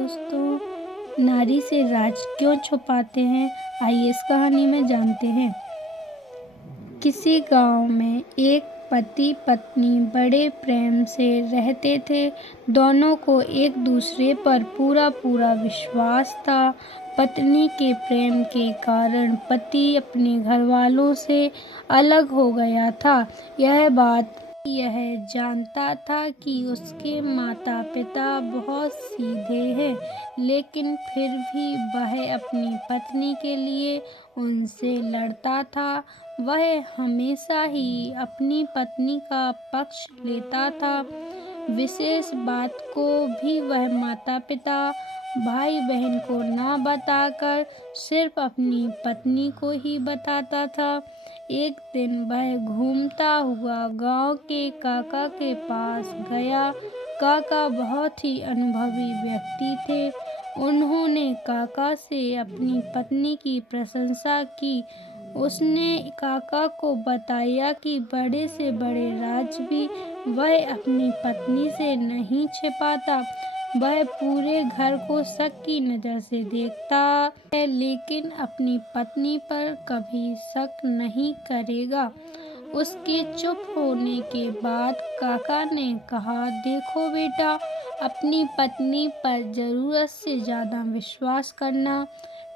दोस्तों, नारी से राज क्यों छुपाते हैं? आइए इस कहानी में जानते हैं। किसी गांव में एक पति पत्नी बड़े प्रेम से रहते थे। दोनों को एक दूसरे पर पूरा विश्वास था। पत्नी के प्रेम के कारण पति अपने घरवालों से अलग हो गया था। यह जानता था कि उसके माता पिता बहुत सीधे हैं, लेकिन फिर भी वह अपनी पत्नी के लिए उनसे लड़ता था। वह हमेशा ही अपनी पत्नी का पक्ष लेता था। विशेष बात को भी वह माता पिता भाई बहन को ना बताकर सिर्फ अपनी पत्नी को ही बताता था। एक दिन वह घूमता हुआ गांव के काका के पास गया। काका बहुत ही अनुभवी व्यक्ति थे। उन्होंने काका से अपनी पत्नी की प्रशंसा की। उसने काका को बताया कि बड़े से बड़े राज भी वह अपनी पत्नी से नहीं छिपाता। वह पूरे घर को शक की नज़र से देखता है, लेकिन अपनी पत्नी पर कभी शक नहीं करेगा। उसके चुप होने के बाद काका ने कहा, देखो बेटा, अपनी पत्नी पर ज़रूरत से ज़्यादा विश्वास करना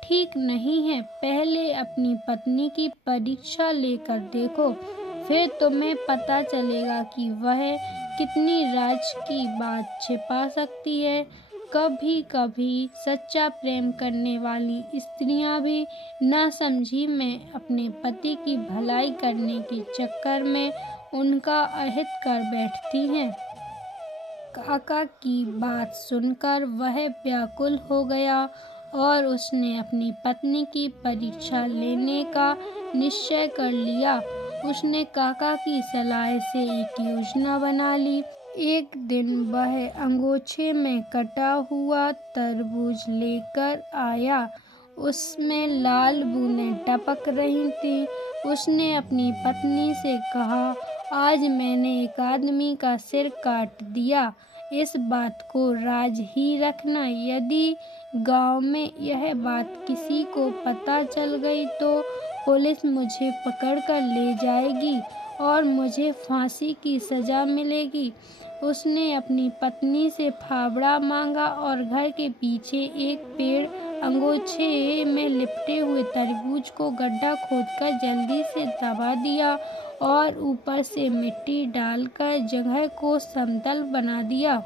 ठीक नहीं है। पहले अपनी पत्नी की परीक्षा लेकर देखो, फिर तुम्हें पता चलेगा कि वह कितनी राज की बात छिपा सकती है। कभी कभी सच्चा प्रेम करने वाली स्त्रियां भी नासमझी में अपने पति की भलाई करने के चक्कर में उनका अहित कर बैठती हैं। काका की बात सुनकर वह व्याकुल हो गया और उसने अपनी पत्नी की परीक्षा लेने का निश्चय कर लिया। उसने काका की सलाह से एक योजना बना ली। एक दिन वह अंगोछे में कटा हुआ तरबूज लेकर आया। उसमें लाल बूंदें टपक रही थीं। उसने अपनी पत्नी से कहा, आज मैंने एक आदमी का सिर काट दिया। इस बात को राज ही रखना। यदि गांव में यह बात किसी को पता चल गई तो पुलिस मुझे पकड़कर ले जाएगी और मुझे फांसी की सजा मिलेगी। उसने अपनी पत्नी से फावड़ा मांगा और घर के पीछे एक पेड़ अंगोछे में लिपटे हुए तरबूज को गड्ढा खोदकर जल्दी से दबा दिया और ऊपर से मिट्टी डालकर जगह को समतल बना दिया।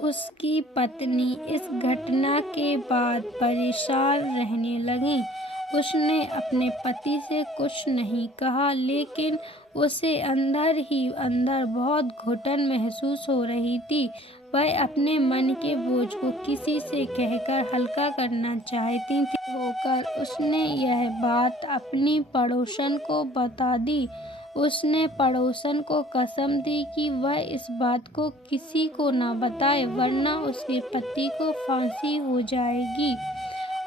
उसकी पत्नी इस घटना के बाद परेशान रहने लगी। उसने अपने पति से कुछ नहीं कहा, लेकिन उसे अंदर ही अंदर बहुत घुटन महसूस हो रही थी। वह अपने मन के बोझ को किसी से कहकर हल्का करना चाहती थी। उसने यह बात अपनी पड़ोसन को बता दी। उसने पड़ोसन को कसम दी कि वह इस बात को किसी को न बताए, वरना उसके पति को फांसी हो जाएगी।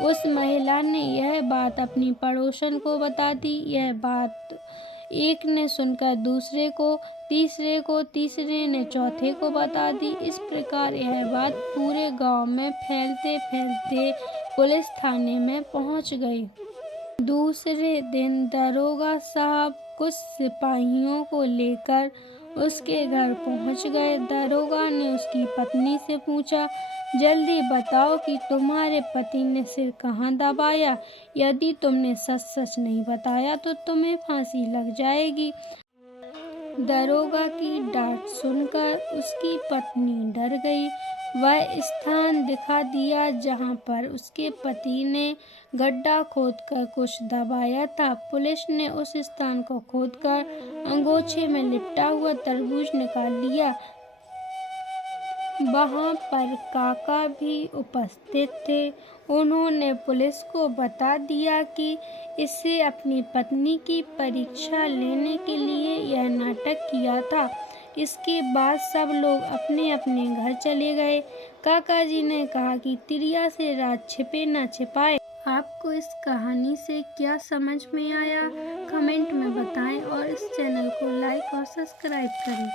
उस महिला ने यह बात अपनी पड़ोसन को बता दी। यह बात एक ने सुनकर दूसरे को, तीसरे को, तीसरे ने चौथे को बता दी। इस प्रकार यह बात पूरे गांव में फैलते फैलते पुलिस थाने में पहुंच गई। दूसरे दिन दरोगा साहब कुछ सिपाहियों को लेकर उसके घर पहुंच गए। दरोगा ने उसकी पत्नी से पूछा, जल्दी बताओ कि तुम्हारे पति ने सिर कहाँ दबाया। यदि तुमने सच सच नहीं बताया तो तुम्हें फांसी लग जाएगी। दरोगा की डांट सुनकर उसकी पत्नी डर गई। वह स्थान दिखा दिया जहां पर उसके पति ने गड्ढा खोदकर कुछ दबाया था। पुलिस ने उस स्थान को खोदकर अंगोछे में लिपटा हुआ तरबूज निकाल लिया। वहां पर काका भी उपस्थित थे। उन्होंने पुलिस को बता दिया कि इसे अपनी पत्नी की परीक्षा लेने के लिए यह नाटक किया था। इसके बाद सब लोग अपने अपने घर चले गए। काका जी ने कहा कि तिरिया से राज छिपे न छिपाए। आपको इस कहानी से क्या समझ में आया, कमेंट में बताएं और इस चैनल को लाइक और सब्सक्राइब करें।